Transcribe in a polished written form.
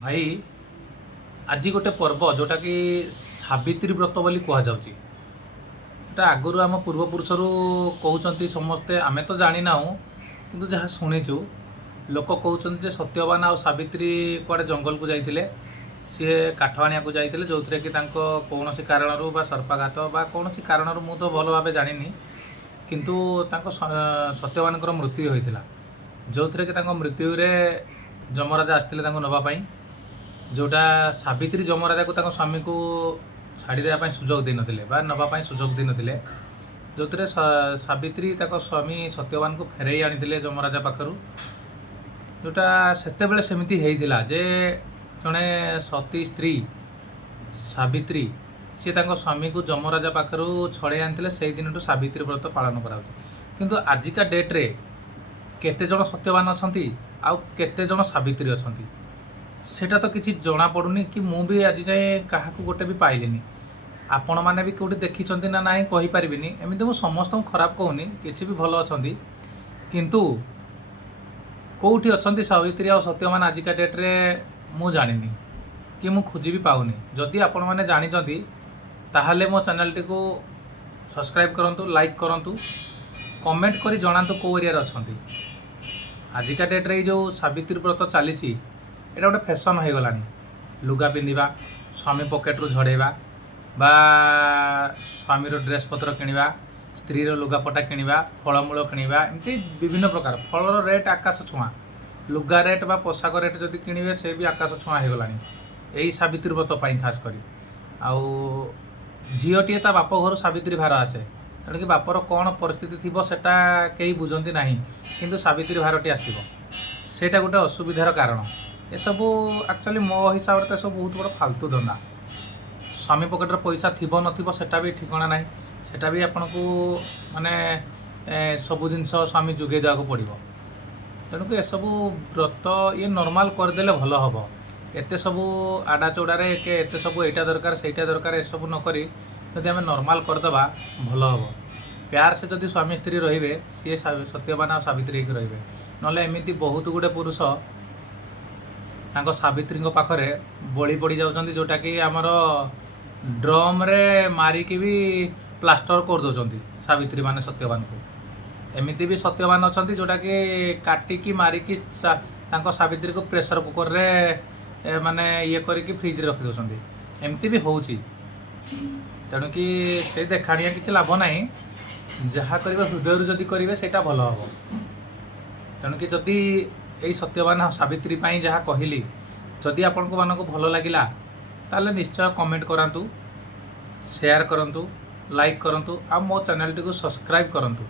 भाई आज गोटे पर्व जोटा कि सावित्री व्रत बोली कह जाउची। एटा आगुरु आम पूर्वपुरुषर कहते समस्ते आमे तो जानी ना किंतु जहाँ शुणीचु लोक कहते जे सत्यवान आ सावित्री कुआडे जंगल को जाइतिले सी काठ आनिया को जाइतिले जो कि कौन कारण बा सर्पाघात बा कौन कारण मु तो भल भाव जानी किंतु सत्यवान मृत्यु होता जो कि मृत्यु जमराजा आसते नवापाई जोटा सावित्री जमराजा को स्वामी को छाड़ी देवाई सुजोग दे नथिले बा नवापाई सुजोग दे नथिले जो सावित्री स्वामी सत्यवान को फेरई आनी जमराजा पाखर जोटा सेते बेले सेमिति हेइथिला जे जड़े सती स्त्री सावित्री सी स्वामी को जमराजा पाखर छड़े आनी से दिन सावित्री व्रत पालन करा किंतु आजिका डेट्रे केते जण सत्यवान अछंती आउ केते जण सावित्री अछंती सेटा तो किसी जना पड़ुनी कि मु भी आज जाए क्या गोटे भी पाइलिनी आपण मैंने भी कौटी देखी ना ना कहीपरिनी एमती मुझे समस्त खराब कहूनी किसी भी भल अच्छा किंतु कौटी अच्छा सावित्री आ सत्यवान आजिका डेट्रे मु जानी कि मु खोजी भी पाऊनी जदि आपण मैंने जानी ताहले मो चैनल टी को सब्सक्राइब करूँ लाइक करूँ कमेंट करी जनातु कौ एरिया अच्छा आजिका डेट्रे जो सावित्री व्रत चली एटा गोटे फैशन हो गलानी लुगा पिंधा स्वामी पकेट्रु झड़ेबा बा स्वामी ड्रेस पत्र किणवा स्त्री लुगापटा किणवा फलमूल किणवा एमती विभिन्न प्रकार फलर रेट आकाश छुआ लुगा रेट बा पोशाक रेट जदि किणवे से भी आकाश छुआ हो गलानी यही सावित्री व्रत पाई खास करी आउ झीटीए ता बाप घर सावित्री भार आसे तेणुक बापर कौन परिस्थिति थी सेटा कहीं बुझती ना किंतु सावित्री भारटी आसो सेटा गोटे असुविधार कारण ये सब एक्चुअली मो हिसाब से सब बहुत बड़ा फालतू धंदा स्वामी पकेटर पैसा थी ना भी ठिकाना ना सेटा भी आपन को माने सब जिन स्वामी जोगे देवा पड़ो तेणुक ये सब व्रत ये नॉर्मल करदे भल हम एत सब आडा चौड़े एत सब यहाँ दरकार सेटा दरकार ये सब नक जदि आम नॉर्मल करदे भल हम प्यार से जदि स्वामी स्त्री रे सी सत्यवान आ सावित्री रे ना एमती बहुत गुड़े पुरुष सावित्री पाखरे बड़ी पड़ जाऊँ जोटा कि आमर ड्रम रे मारिकी भी प्लास्टर कर दौरान सावित्री माने सत्यवान को एमती भी सत्यवान अच्छा जोटा कि काटिकी मारिकी सावित्री को प्रेशर कुकर रे माने ये करके फ्रिज रे रखी दौरान एमती भी हो तेणु कि से देखाणिया किसी लाभ ना जहाँ कर हृदय जदि करेंगे से भल हम तेणु कि जदि यही सत्यवान सावित्री पाई जहाँ कहली जदि आपण को मानक भल लगिला ताले निश्चय कमेंट करांतु शेयर करंतु लाइक करंतु आ मो चैनल टी को सब्सक्राइब करंतु।